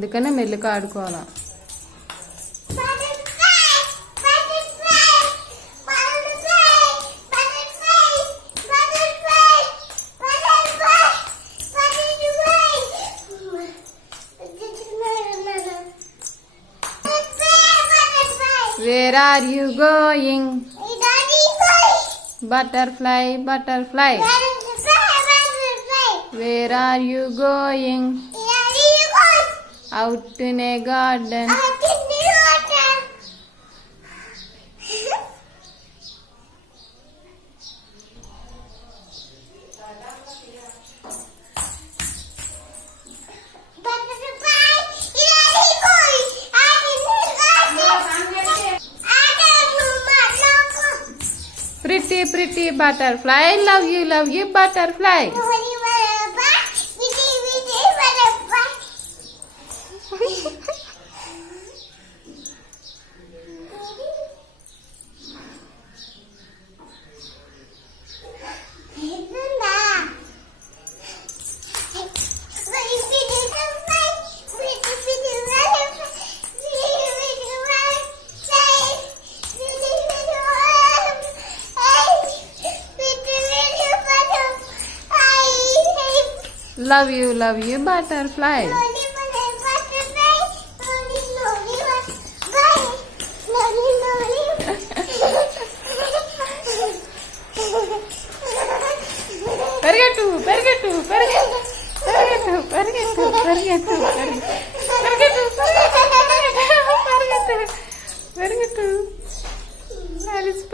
అందుకనే మెల్లిగా ఆడుకోవాలా. Where are you going? Butterfly, butterfly. Where are you going? Out in a garden. Pretty, pretty butterfly. Love you, butterfly. Love you, butterfly. Pergetu, pergetu, pergetu, pergetu, pergetu, pergetu, pergetu, pergetu, pergetu. Alice,